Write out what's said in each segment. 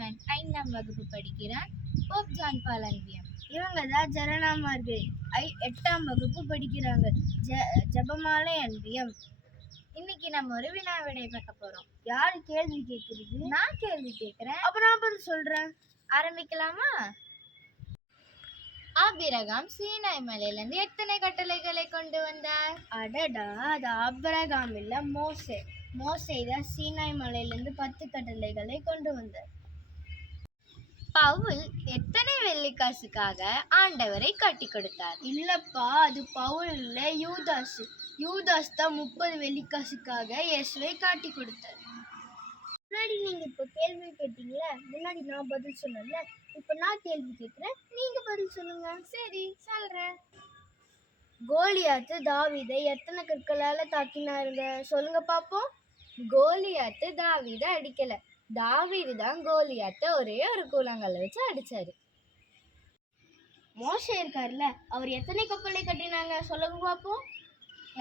Stephen 5ஆம் வகுப்பு படிக்கிறான். போப் ஜான் பால் அன்பியம். இவங்க தான் ஜனநாமார்கள் 8ஆம் வகுப்பு படிக்கிறாங்க. ஜெபமாலை அன்பியம். இன்னைக்கு நம்ம ஒரு வினா விடை பார்க்க போறோம். யாரு கேள்வி கேட்குறது? நான் கேள்வி கேட்கிறேன். அப்ப நான் பதில் சொல்றேன். ஆரம்பிக்கலாமா? ஆபிரகாம் சீனாய் மலையிலிருந்து எத்தனை கட்டளைகளை கொண்டு வந்தார்? அடடா, அது ஆபிரகாம் இல்ல, மோசே. மோசே தான் சீனாய் மலையிலிருந்து 10 கட்டளைகளை கொண்டு வந்தார். பவுல் எத்தனை வெள்ளிக்காசுக்காக ஆண்டவரை கட்டி கொடுத்தார்? இல்லப்பா, அது பவுல் இல்ல, யூதாஸ். யூதாஸ் தான் 30 வெள்ளிக்காசுக்காக இயேசுவை காட்டி கொடுத்தார். முன்னாடி நீங்க இப்ப கேள்வி கேட்டீங்களா, முன்னாடி நான் பதில் சொன்னேன்ல, இப்ப நான் கேள்வி கேட்கிறேன், நீங்க பதில் சொல்லுங்க. சரி, சொல்றேன். கோலியாத்து தாவீதை எத்தனை கற்களால தாக்கினாருங்க? சொல்லுங்க பாப்போம். கோலியாத்து தாவீதை அடிக்கல, தாவீது தான் கோலியாத்தை ஒரே ஒரு கூழாங்கல்ல வச்சு அடிச்சாரு. மோசே இருக்காருல்ல, அவர் எத்தனை கப்பலை கட்டினாங்க? சொல்லுங்க பாப்போம்.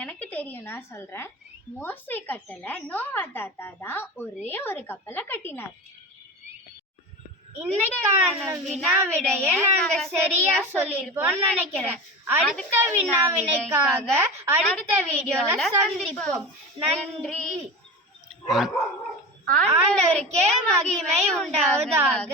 எனக்கு தெரியும், நான் சொல்றேன். மோசே கட்டல, நோவா தாத்தா தான் ஒரே ஒரு கப்பலை கட்டினார். இன்னைக்கான வினாவிடைய நாங்க சரியா சொல்லிருப்போம் நினைக்கிறேன். அடுத்த வினாவினைக்காக அடுத்த வீடியோல சந்திப்போம். நன்றி. ஆண்டவருக்கே மகிமை உண்டாவதாக.